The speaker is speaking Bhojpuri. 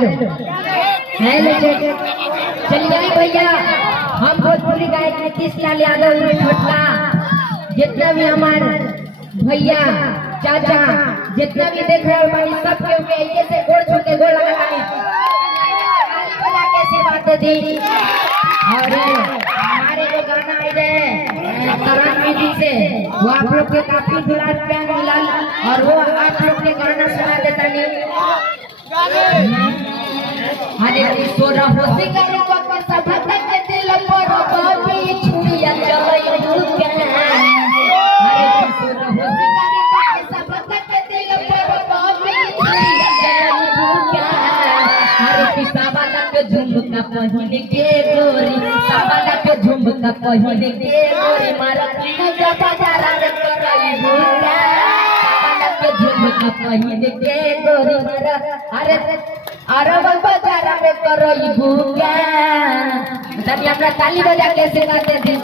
हेलो चलिए भैया, हम भोजपुरी गायक नीतीश लाल यादव छोटला, जितना भी हमारे भैया चाचा जितना भी देख रहे हो सब के ऐसे से गोड़ छू के गोड़ लगा कैसे बातें थी। और हमारे जो गाना आई रहे तरण विधि से वो आप लोग के काफी दुलार प्यार मिला और वो आप लोग के गाना सुना देता नहीं। अरे तोरा होती करो पर सब के दिल पर बाबी छुड़िया चलई रुक अरे तोरा होती करो पर सब के दिल पर बाबी छुड़िया चलई रुक अरे पिसावाला के झुमका पहिन के गोरी पिसावाला के झुमका पहिन के गोरी मारा मजा बाजार रे करई रुक पिसावाला के झुमका पहिन के गोरी मारा अरे बाजार में करो भूखा। तभी हमरा ताली बजा के सिखाते थे।